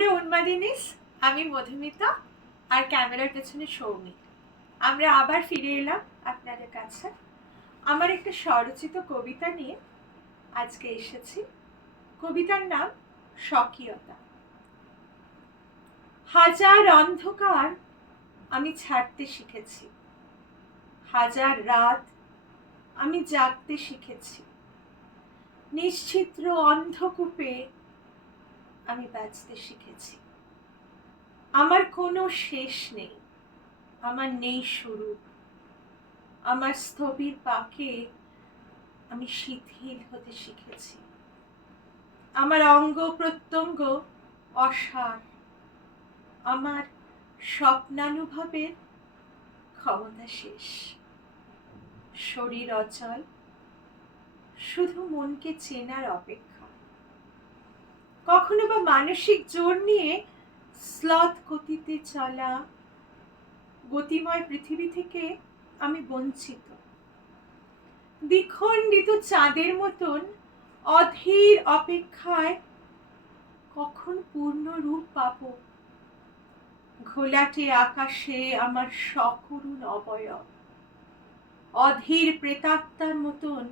আমরা উন্মাদিনীস, আমি মধুমিতা, আর ক্যামেরার পেছনে সৌমি। আমরা আবার ফিরে এলাম আপনাদের কাছে। আমার একটা স্বরচিত কবিতা নিয়ে আজকে এসেছি। কবিতার নাম স্বকীয়তা। হাজার অন্ধকার আমি ছাড়তে শিখেছি, হাজার রাত আমি জাগতে শিখেছি, নিশ্চিদ্র অন্ধকূপে আমি বাঁচতে শিখেছি। আমার কোনো শেষ নেই, আমার নেই শুরু। আমার স্থবির পাকে আমি শিথিল হতে শিখেছি। আমার অঙ্গ প্রত্যঙ্গ অসার, আমার স্বপ্নানুভবের ক্ষমতা শেষ। শরীর অচল, শুধু মনকে চেনার অপেক্ষা। কখনো বা মানসিক জোর নিয়ে স্লথ গতিতে চলা গতিময় পৃথিবী থেকে আমি বঞ্চিত। দ্বিখণ্ডিত চাঁদের মতন অধীর অপেক্ষায় কখন পূর্ণ রূপ পাব। ঘোলাটে আকাশে আমার সকরুণ অবয়ব, অধীর প্রেতাত্মার মতন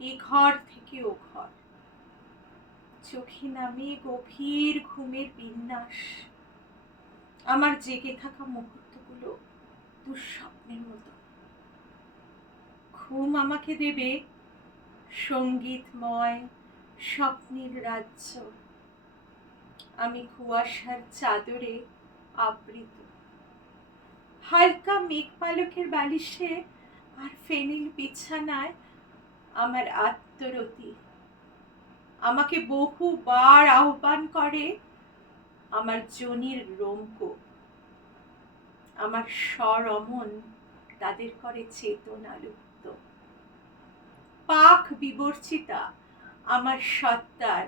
এ ঘর থেকে ও ঘর। চোখে নামে গভীর ঘুমের বিন্যাস, আমার জেগে থাকা মুহূর্তগুলো দুঃস্বপ্নের মতো। ঘুম আমাকে দেবে সঙ্গীতময় স্বপ্নের রাজ্য। আমি কুয়াশার চাদরে আবৃত, হালকা মেঘপালকের বালিশে আর ফেনিল বিছানায় আমার আত্মরতি আমাকে বহুবার আহ্বান করে আমার যোনির রোমকূপ। আমার স্বর অমন তাদের করে চেতনালুপ্ত। পাক বিবর্চিতা আমার সত্তার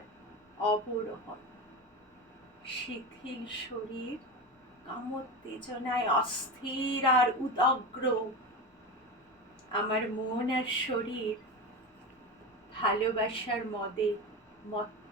অবরোহণ। শিথিল শরীর কামোত্তেজনায় অস্থির আর উদগ্র। আমার মন আর শরীর ভালোবাসার মদে মত্ত।